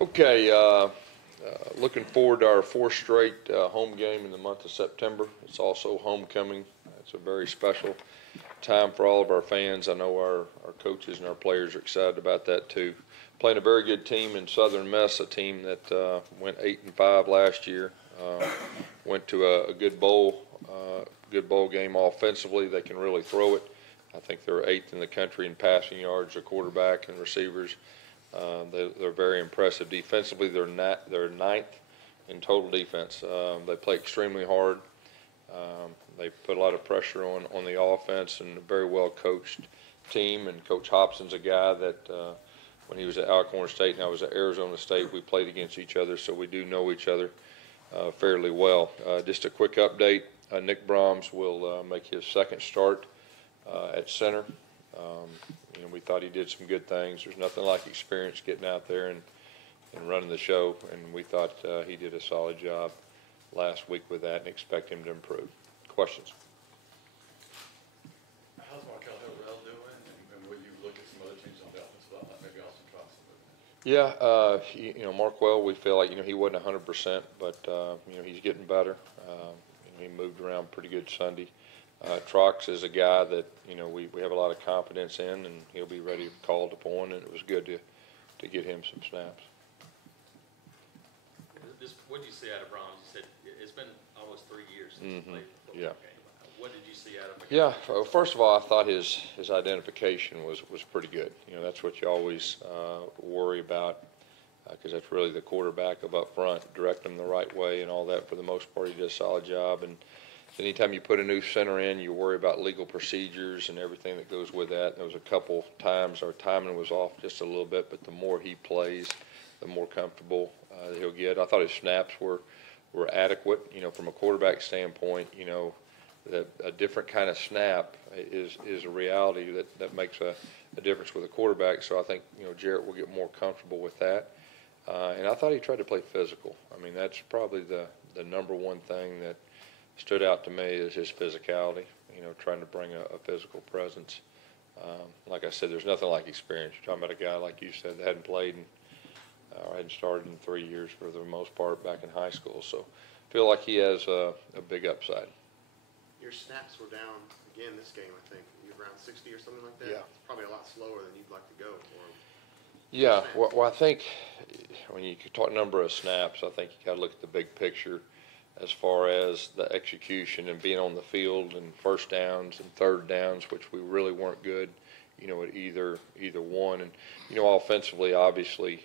Okay, looking forward to our fourth straight home game in the month of September. It's also homecoming. It's a very special time for all of our fans. I know our coaches and our players are excited about that too. Playing a very good team in Southern Miss, a team that went 8-5 last year. Went to a good bowl game offensively. They can really throw it. I think they're 8th in the country in passing yards, their quarterback and receivers. They're very impressive defensively. They're 9th in total defense. They play extremely hard. They put a lot of pressure on the offense, and a very well coached team. And Coach Hobson's a guy that when he was at Alcorn State and I was at Arizona State, we played against each other, so we do know each other fairly well. Just a quick update: Nick Brahms will make his second start at center. We thought he did some good things. There's nothing like experience getting out there and running the show, and we thought he did a solid job last week with that and expect him to improve. Questions? How's Markel Hill doing? And will you look at some other changes on the offense, but maybe also try some of Yeah, Markwell, we feel like, he wasn't 100%, but, he's getting better. He moved around pretty good Sunday. Trox is a guy that, we have a lot of confidence in, and he'll be ready called upon, and it was good to get him some snaps. What did you see out of Brahms? You said it's been almost 3 years since he played the football game. What did you see out of him? Yeah, first of all, I thought his identification was pretty good. That's what you always worry about, because that's really the quarterback up front, direct them the right way and all that. For the most part, he did a solid job. And anytime you put a new center in, you worry about legal procedures and everything that goes with that. There was a couple times our timing was off just a little bit, but the more he plays, the more comfortable he'll get. I thought his snaps were adequate. From a quarterback standpoint, that a different kind of snap is a reality that makes a difference with a quarterback. So I think Jarrett will get more comfortable with that. And I thought he tried to play physical. I mean, that's probably the number one thing that stood out to me is his physicality. Trying to bring a physical presence. Like I said, there's nothing like experience. You're talking about a guy like you said that hadn't played or hadn't started in 3 years for the most part back in high school. So I feel like he has a big upside. Your snaps were down again this game, I think. You were around 60 or something like that? Yeah. It's probably a lot slower than you'd like to go. Yeah, well, I think when you talk number of snaps, I think you got to look at the big picture as far as the execution and being on the field and first downs and third downs, which we really weren't good, at either one. And, offensively, obviously,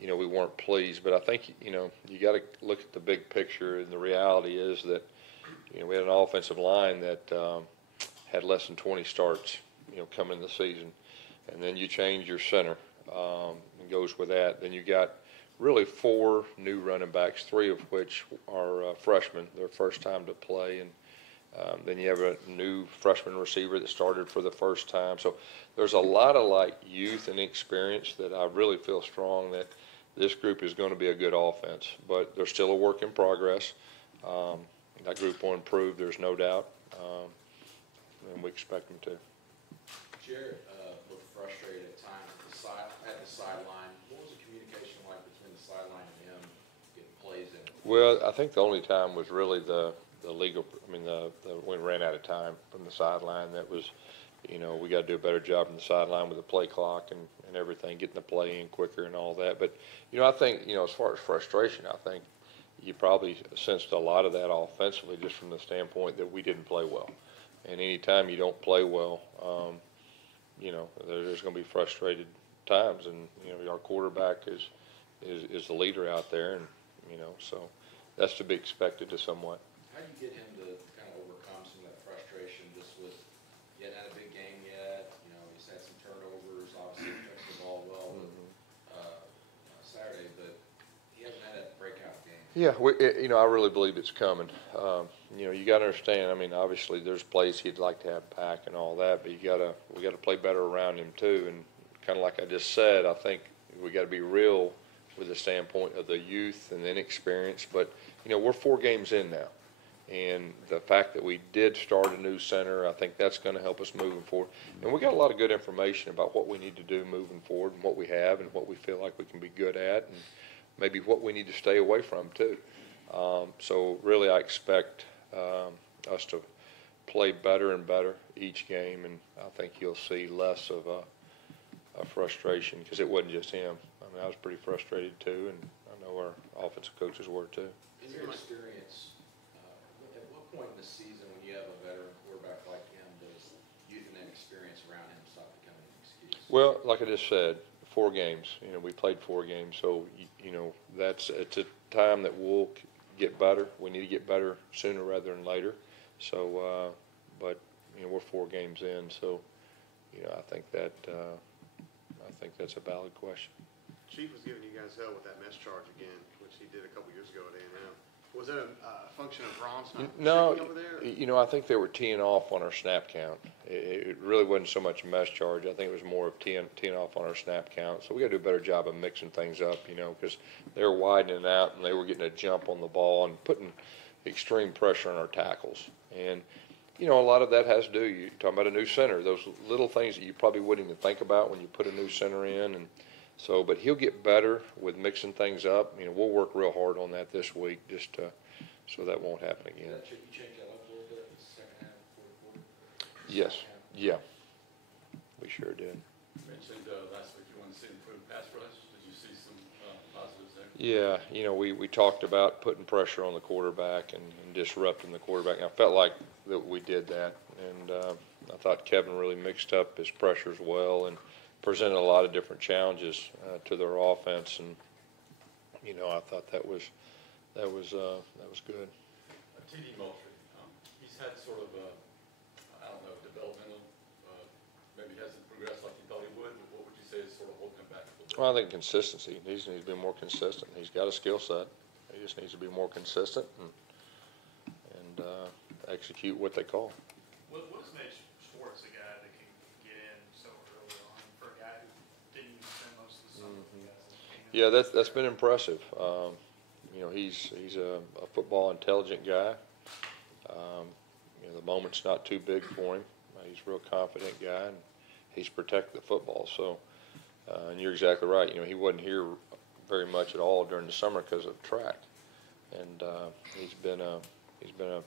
we weren't pleased. But I think, you got to look at the big picture, and the reality is that, we had an offensive line that had less than 20 starts, coming in the season. And then you change your center, and goes with that. Then you got really 4 new running backs, 3 of which are freshmen, their first time to play. And then you have a new freshman receiver that started for the first time. So there's a lot of youth and experience that I really feel strong that this group is going to be a good offense. But they're still a work in progress. That group will improve, there's no doubt, and we expect them to. Jarrett looked frustrated at times at the sideline. What was the communication like between the sideline and him getting plays in? Well, I think the only time was really the legal. We ran out of time from the sideline. That was, we got to do a better job from the sideline with the play clock and everything, getting the play in quicker and all that. But I think as far as frustration, I think you probably sensed a lot of that offensively just from the standpoint that we didn't play well. And anytime you don't play well, there's going to be frustrated times. And our quarterback is the leader out there, and so that's to be expected to somewhat. How do you get him to kind of overcome some of that frustration? Just with he hadn't had a big game yet. He's had some turnovers. Obviously, touched the ball well Saturday, but he hasn't had that breakout game. Yeah, I really believe it's coming. You got to understand. Obviously, there's plays he'd like to have back and all that, but we got to play better around him too. And kind of like I just said, I think we got to be real with the standpoint of the youth and inexperience. But we're 4 games in now, And the fact that we did start a new center, I think that's going to help us moving forward. And we got a lot of good information about what we need to do moving forward and what we have and what we feel like we can be good at and maybe what we need to stay away from too. So really I expect us to play better and better each game, and I think you'll see less of a frustration because it wasn't just him. I mean, I was pretty frustrated too, and I know our offensive coaches were too. In your experience, at what point in the season when you have a veteran quarterback like him, does youth and inexperience around him stop becoming an excuse? Well, like I just said, 4 games. We played 4 games, so it's a time that we'll get better. We need to get better sooner rather than later. So, but we're 4 games in, so I think that's a valid question. Chief was giving you guys hell with that mess charge again, which he did a couple years ago at A&M. Was that a function of Brahms not No, checking over there? I think they were teeing off on our snap count. It really wasn't so much a mess charge. I think it was more of teeing off on our snap count. So we got to do a better job of mixing things up, because they were widening out and they were getting a jump on the ball and putting extreme pressure on our tackles. And, a lot of that has to do, you're talking about a new center, those little things that you probably wouldn't even think about when you put a new center in. And so, but he'll get better with mixing things up. We'll work real hard on that this week just so that won't happen again. You change that up a little bit in the second half, fourth quarter? Yes, yeah, we sure did. You mentioned last week you wanted to see improved pass rush. Did you see some positives there? Yeah, we talked about putting pressure on the quarterback and disrupting the quarterback. And I felt like that we did that, and I thought Kevin really mixed up his pressures well and presented a lot of different challenges to their offense. And I thought that was good. T.D. Moultrie, he's had sort of developmental, maybe hasn't progressed like you thought he would, but what would you say is sort of holding him back a little bit? Well, I think consistency. He needs to be more consistent. He's got a skill set. He just needs to be more consistent and execute what they call. What has made Schwartz a guy that can get in so early on for a guy who didn't even spend most of the summer with the guys? Yeah, that's been impressive. He's a football intelligent guy. The moment's not too big for him. He's a real confident guy, and he's protected the football. So, and you're exactly right. He wasn't here very much at all during the summer because of track, and he's been a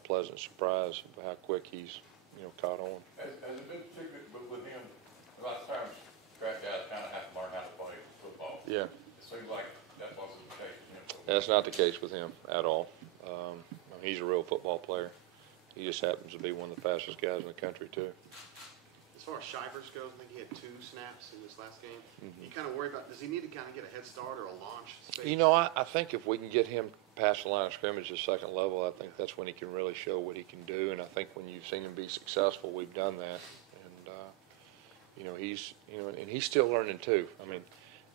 pleasant surprise of how quick he's caught on. Has it been particularly with him? A lot of times, track guys kind of have to learn how to play football. Yeah. It seems like that wasn't the case with him. That's not the case with him at all. He's a real football player. He just happens to be one of the fastest guys in the country too. As far as Shivers goes, I think he had 2 snaps in this last game. Mm-hmm. You kind of worry about, does he need to kind of get a head start or a launch space? I think if we can get him past the line of scrimmage to second level, I think that's when he can really show what he can do. And I think when you've seen him be successful, we've done that. And he's and he's still learning too. I mean,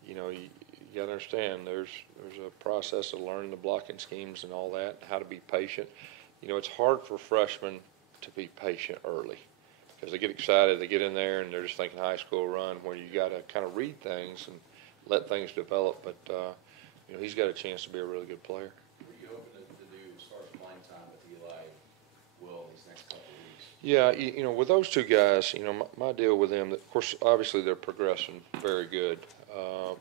you got to understand there's a process of learning the blocking schemes and all that, how to be patient. It's hard for freshmen to be patient early because they get excited, they get in there, and they're just thinking high school run, where you got to kind of read things and let things develop. But he's got a chance to be a really good player. What are you hoping to do as far as playing time with Eli Will these next couple of weeks? Yeah, with those 2 guys, my deal with them, of course, obviously they're progressing very good,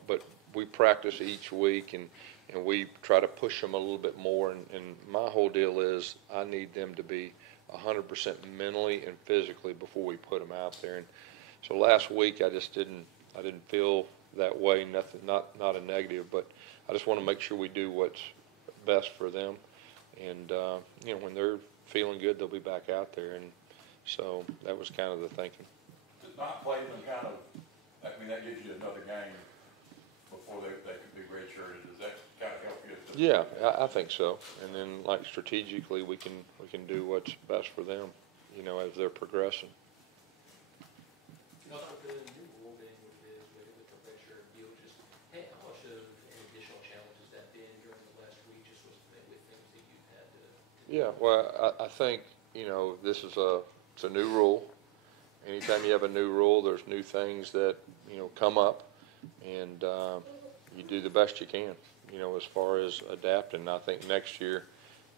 but we practice each week and we try to push them a little bit more. And my whole deal is I need them to be 100% mentally and physically before we put them out there. And so last week I didn't feel that way. Nothing, not a negative, but I just want to make sure we do what's best for them. And when they're feeling good, they'll be back out there. And so that was kind of the thinking. Does not play them kind of, that gives you another game before they could be redshirted. Does that kind of help you? Yeah, I think so. And then, like, strategically, we can do what's best for them, as they're progressing. With the new rule being what it is, with the redshirt deal, just how much of an additional challenge has that been during the last week, just with things that you've had to Yeah, well, I think, this is it's a new rule. Anytime you have a new rule, there's new things that, come up, and you do the best you can, as far as adapting. I think next year,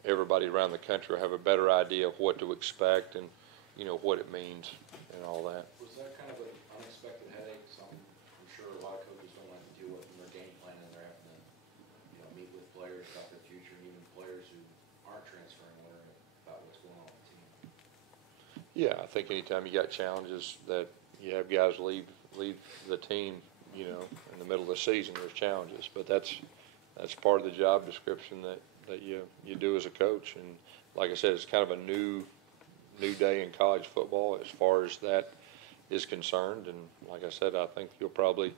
everybody around the country will have a better idea of what to expect and, what it means and all that. Was that kind of an unexpected headache? I'm sure a lot of coaches don't like to deal with in their game plan, and they're having to, meet with players about their future, and even players who aren't transferring, wondering about what's going on with the team. Yeah, I think anytime you got challenges that you have guys leave the team, in the middle of the season, there's challenges. But that's part of the job description that you do as a coach. And like I said, it's kind of a new day in college football as far as that is concerned. And like I said, I think you'll probably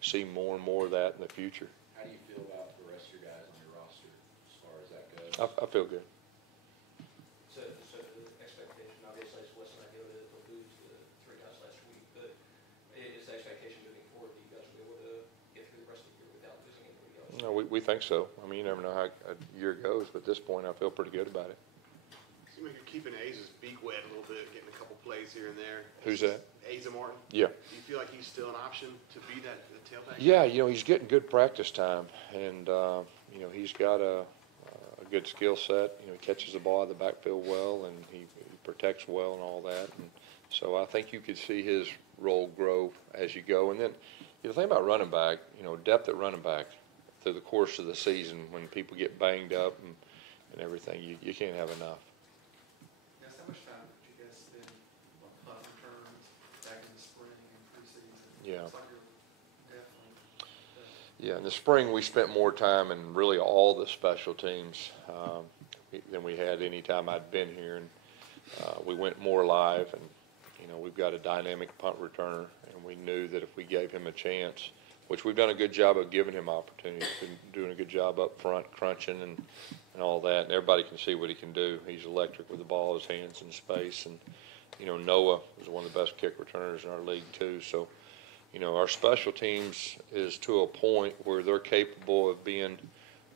see more and more of that in the future. How do you feel about the rest of your guys on your roster as far as that goes? I feel good. So the expectation, obviously, is Wes and I go to lose the three guys last week, but is the expectation moving forward that you guys will be able to get through the rest of the year without losing anybody else? No, we think so. I mean, you never know how a year goes, but at this point, I feel pretty good about it. Seems like you're keeping Aza's beak wet a little bit, getting a couple plays here and there. Who's that? Asa Martin. Yeah. Do you feel like he's still an option to be that tailback? Yeah, he's getting good practice time, and he's got a good skill set. He catches the ball out of the backfield well, and he protects well and all that. And so I think you could see his role grow as you go. And then the thing about running back, depth at running back through the course of the season, when people get banged up and everything, you can't have enough. Guys, how much time did you guys spend on punt returns back in the spring and preseason? Yeah. It's like you're definitely. Yeah, in the spring we spent more time in really all the special teams than we had any time I'd been here, and we went more live. And we've got a dynamic punt returner, and we knew that if we gave him a chance, which we've done a good job of giving him opportunities, been doing a good job up front, crunching and all that, and everybody can see what he can do. He's electric with the ball, his hands in space, and Noah is one of the best kick returners in our league too. So. Our special teams is to a point where they're capable of being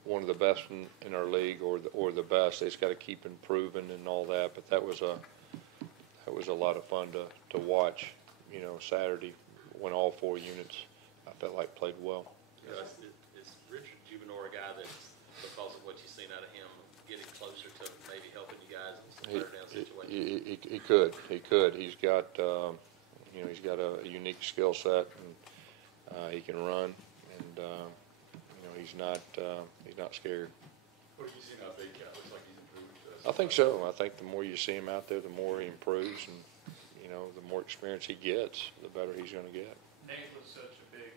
one of the best in our league or the best. They just got to keep improving and all that. But that was a lot of fun to watch. Saturday when all four units I felt like played well. Is Richard Juvenor a guy that's, because of what you've seen out of him, getting closer to maybe helping you guys in some third down situations? He could. He's got. He's got a unique skill set, and he can run, and he's not scared. What have you seen out of Big Cat? Looks like he's improved. I think so. I think the more you see him out there, the more he improves, and the more experience he gets, the better he's going to get. Nate was such a big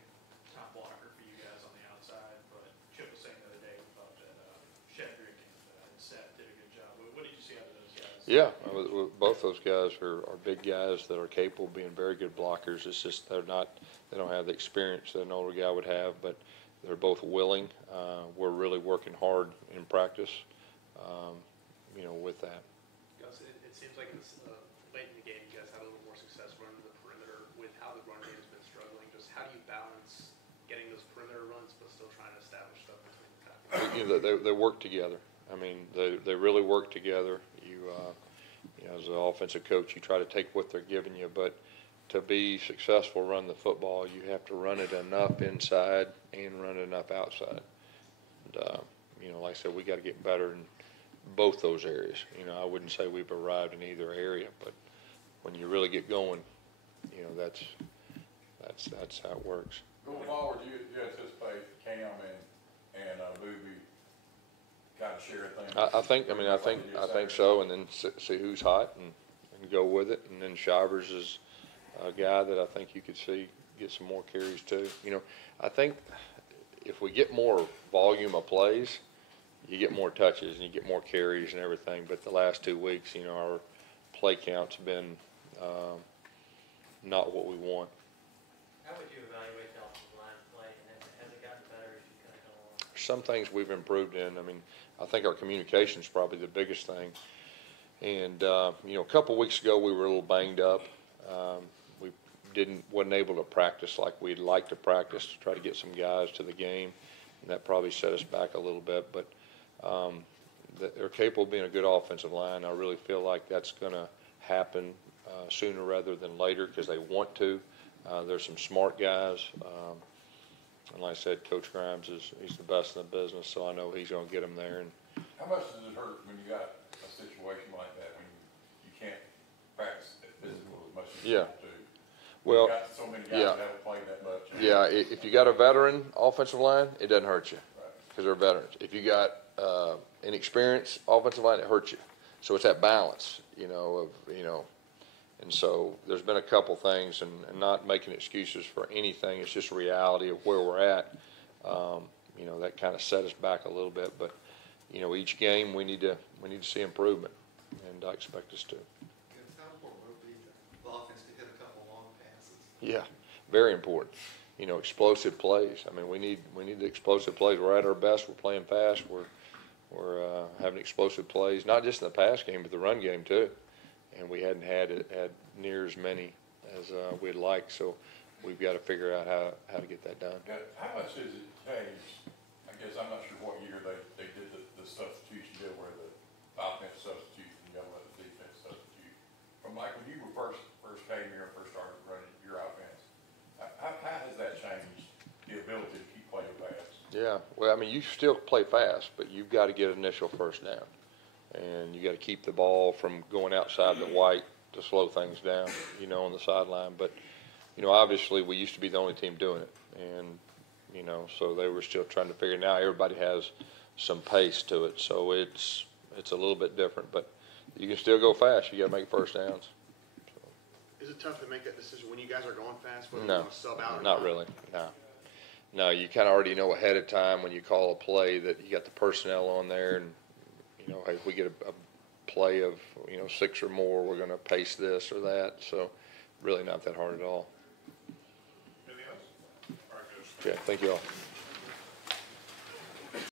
top blocker for you guys on the outside, but Chip was saying the other day we thought that Shedrick and Seth did a good job. What did you see out of those guys? Yeah, both those guys are big guys that are capable of being very good blockers. It's just they don't have the experience that an older guy would have, but they're both willing. We're really working hard in practice, with that. Gus, it seems like it's late in the game you guys had a little more success running the perimeter with how the run game has been struggling. Just how do you balance getting those perimeter runs but still trying to establish stuff between the tackles? They work together. I mean, they really work together. As an offensive coach, you try to take what they're giving you, but to be successful run the football, you have to run it enough inside and run it enough outside. And, like I said, we got to get better in both those areas. I wouldn't say we've arrived in either area, but when you really get going, that's how it works. Going forward, do you anticipate Cam and Boobie kind of share things? I think so, and then see who's hot and go with it. And then Shivers is a guy that I think you could see get some more carries too. I think if we get more volume of plays, you get more touches and you get more carries and everything. But the last 2 weeks, our play count's been not what we want. How would you evaluate the offensive line play, and has it gotten better as you kind of go along? Some things we've improved in. I think our communication is probably the biggest thing. And a couple weeks ago we were a little banged up. We wasn't able to practice like we'd like to practice to try to get some guys to the game, and that probably set us back a little bit. But they're capable of being a good offensive line. I really feel like that's going to happen sooner rather than later because they want to. There's some smart guys. And like I said, Coach Grimes he's the best in the business, so I know he's going to get them there. And How much does it hurt when you got a situation like that, when you can't practice physical as much as you Yeah. want to? Well, You got so many guys yeah. that haven't played that much. Yeah, if you got a veteran offensive line, it doesn't hurt you Right. because they're veterans. If you got an experienced offensive line, it hurts you. So it's that balance, and so there's been a couple things, and not making excuses for anything. It's just a reality of where we're at. That kind of set us back a little bit, but each game we need to see improvement, and I expect us to. How important would it be the offense to hit a couple long passes? Yeah, very important. Explosive plays. I mean, we need the explosive plays. We're at our best. We're playing fast. We're having explosive plays, not just in the pass game, but the run game too. And we hadn't had near as many as we'd like. So we've got to figure out how to get that done. Yeah, how much does it change? I guess I'm not sure what year they did the substitution deal where the offense substitutes and you let the defense substitute. From like when you were first came here and first started running your offense, how has that changed the ability to keep playing fast? Yeah, well, I mean, you still play fast, but you've got to get initial first down, and you got to keep the ball from going outside the white to slow things down, on the sideline. But obviously, we used to be the only team doing it, and so they were still trying to figure. Now everybody has some pace to it, so it's a little bit different. But you can still go fast. You got to make first downs. Is it tough to make that decision when you guys are going fast, whether you No, want to sub out or not really. No, you kind of already know ahead of time when you call a play that you got the personnel on there, and hey, if we get a play of 6 or more, we're going to pace this or that. So really not that hard at all. Anything else? All right, Coach. Okay, thank you all.